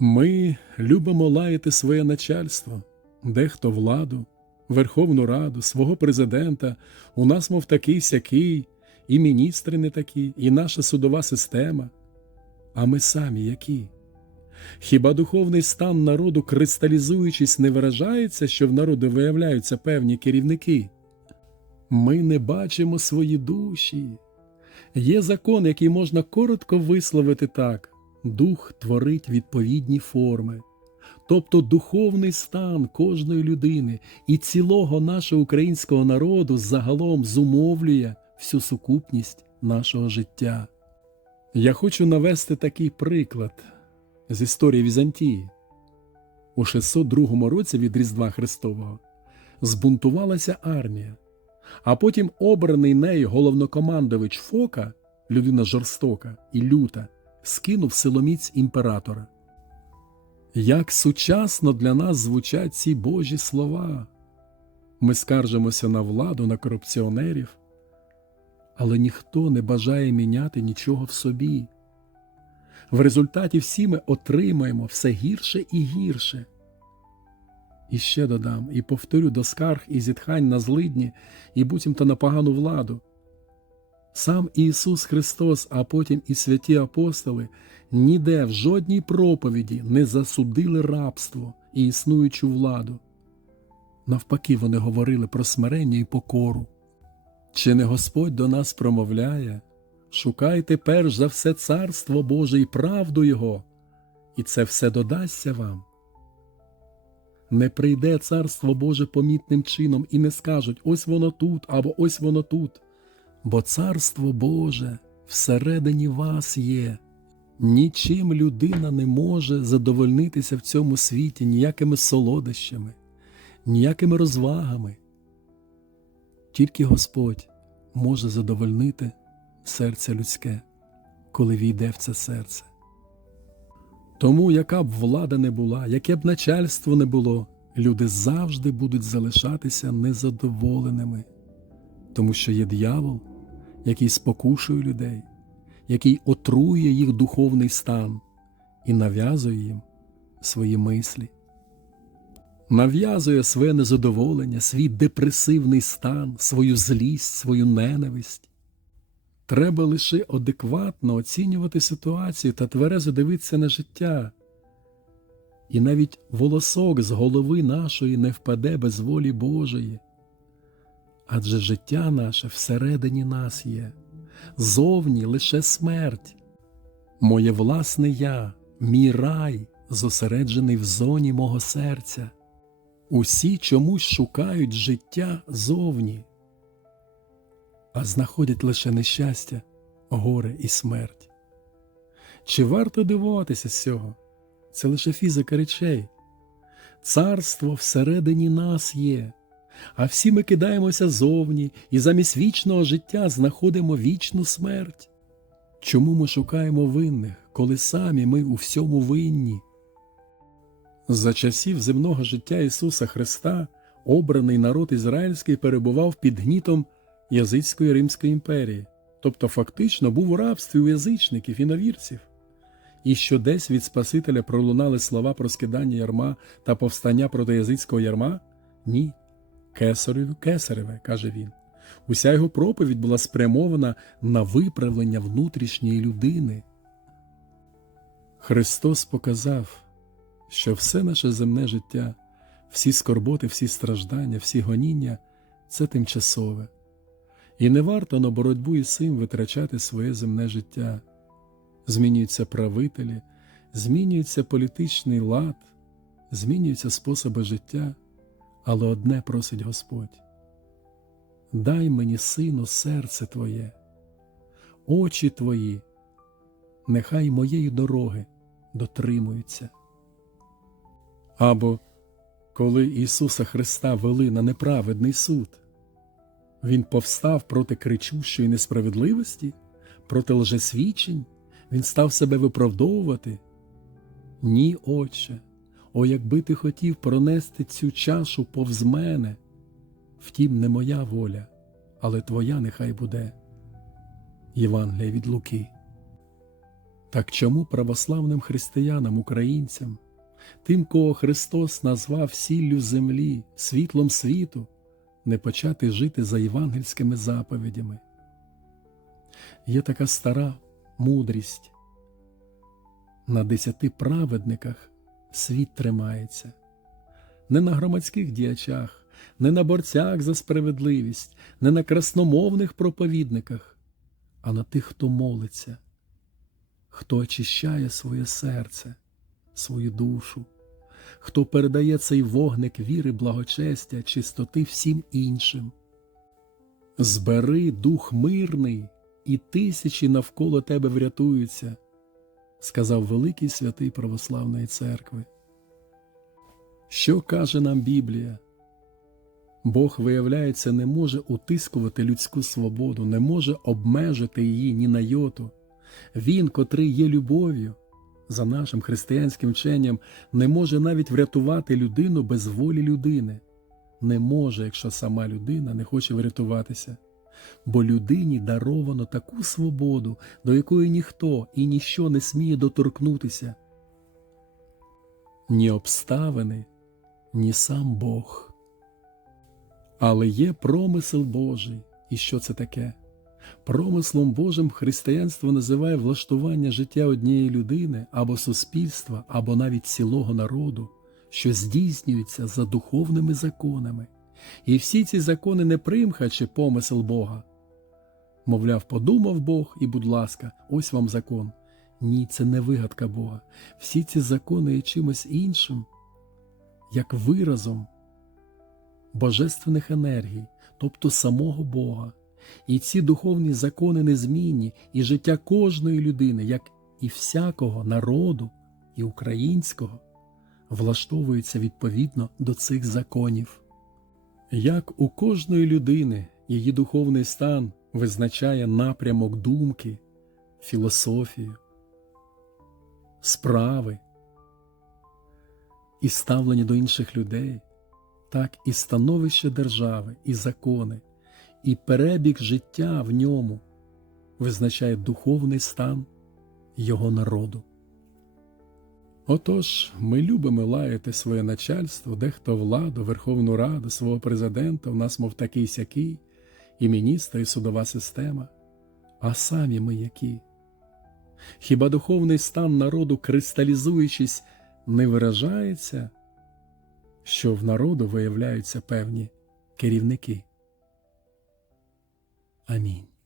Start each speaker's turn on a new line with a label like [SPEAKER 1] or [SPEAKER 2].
[SPEAKER 1] Ми любимо лаяти своє начальство, дехто владу, Верховну Раду, свого президента, у нас, мов такий сякий, і міністри не такі, і наша судова система. А ми самі які? Хіба духовний стан народу, кристалізуючись, не виражається, що в народу виявляються певні керівники? Ми не бачимо свої душі. Є закон, який можна коротко висловити так: дух творить відповідні форми, тобто духовний стан кожної людини і цілого нашого українського народу загалом зумовлює всю сукупність нашого життя. Я хочу навести такий приклад з історії Візантії. У 602 році від Різдва Христового збунтувалася армія, а потім обраний нею головнокомандович Фока, людина жорстока і люта, скинув силоміць імператора. Як сучасно для нас звучать ці Божі слова. Ми скаржимося на владу, на корупціонерів, але ніхто не бажає міняти нічого в собі. В результаті всі ми отримаємо все гірше і гірше. І ще додам і повторю до скарг і зітхань на злидні, і буцімто на погану владу. Сам Ісус Христос, а потім і святі апостоли ніде в жодній проповіді не засудили рабство і існуючу владу. Навпаки, вони говорили про смирення і покору. Чи не Господь до нас промовляє? Шукайте перш за все царство Боже і правду Його, і це все додасться вам. Не прийде царство Боже помітним чином і не скажуть ось воно тут або ось воно тут, бо царство Боже всередині вас є. Нічим людина не може задовольнитися в цьому світі ніякими солодощами, ніякими розвагами. Тільки Господь може задовольнити серце людське, коли війде в це серце. Тому, яка б влада не була, яке б начальство не було, люди завжди будуть залишатися незадоволеними, тому що є диявол, який спокушує людей, який отрує їх духовний стан і нав'язує їм свої мислі. Нав'язує своє незадоволення, свій депресивний стан, свою злість, свою ненависть. Треба лише адекватно оцінювати ситуацію та тверезо дивитися на життя. І навіть волосок з голови нашої не впаде без волі Божої. Адже життя наше всередині нас є, зовні лише смерть. Моє власне я, мій рай, зосереджений в зоні мого серця. Усі чомусь шукають життя зовні а знаходять лише нещастя, горе і смерть. Чи варто дивуватися з цього? Це лише фізика речей. Царство всередині нас є, а всі ми кидаємося зовні і замість вічного життя знаходимо вічну смерть. Чому ми шукаємо винних, коли самі ми у всьому винні? За часів земного життя Ісуса Христа обраний народ ізраїльський перебував під гнітом Язицької Римської імперії, тобто фактично був у рабстві у язичників і новірців. І що десь від Спасителя пролунали слова про скидання ярма та повстання проти язицького ярма? Ні. Кесареві кесареве, каже він. Уся його проповідь була спрямована на виправлення внутрішньої людини. Христос показав, що все наше земне життя, всі скорботи, всі страждання, всі гоніння це тимчасове. І не варто на боротьбу із цим витрачати своє земне життя. Змінюються правителі, змінюється політичний лад, змінюються способи життя, але одне просить Господь: дай мені, сину, серце Твоє, очі Твої, нехай моєї дороги дотримуються. Або коли Ісуса Христа вели на неправедний суд. Він повстав проти кричущої несправедливості, проти лжесвідчень, він став себе виправдовувати. Ні, Отче, о, якби ти хотів пронести цю чашу повз мене. Втім, не моя воля, але твоя нехай буде. Євангелія від Луки. Так чому православним християнам, українцям, тим, кого Христос назвав сіллю землі, світлом світу, не почати жити за євангельськими заповідями? Є така стара мудрість. На десяти праведниках світ тримається, не на громадських діячах, не на борцях за справедливість, не на красномовних проповідниках, а на тих, хто молиться, хто очищає своє серце, свою душу, хто передає цей вогник віри, благочестя, чистоти всім іншим. Збери дух мирний, і тисячі навколо тебе врятуються, сказав великий святий Православної церкви. Що каже нам Біблія? Бог, виявляється, не може утискувати людську свободу, не може обмежити її ні на йоту. Він, котрий є любов'ю, за нашим християнським вченням, не може навіть врятувати людину без волі людини. Не може, якщо сама людина не хоче врятуватися. Бо людині даровано таку свободу, до якої ніхто і ніщо не сміє доторкнутися. Ні обставини, ні сам Бог. Але є промисел Божий. І що це таке? Промислом Божим християнство називає влаштування життя однієї людини або суспільства, або навіть цілого народу, що здійснюється за духовними законами. І всі ці закони не примха чи помисел Бога. Мовляв, подумав Бог, і, будь ласка, ось вам закон. Ні, це не вигадка Бога. Всі ці закони є чимось іншим, як виразом божественних енергій, тобто самого Бога. І ці духовні закони незмінні, і життя кожної людини, як і всякого народу, і українського, влаштовуються відповідно до цих законів. Як у кожної людини її духовний стан визначає напрямок думки, філософію, справи і ставлення до інших людей, так і становище держави, і закони, і перебіг життя в ньому визначає духовний стан його народу. Отож, ми любимо лаяти своє начальство, дехто владу, Верховну Раду, свого президента, в нас, мов такий сякий, і міністра, і судова система. А самі ми які? Хіба духовний стан народу, кристалізуючись, не виражається, що в народу виявляються певні керівники? Амінь.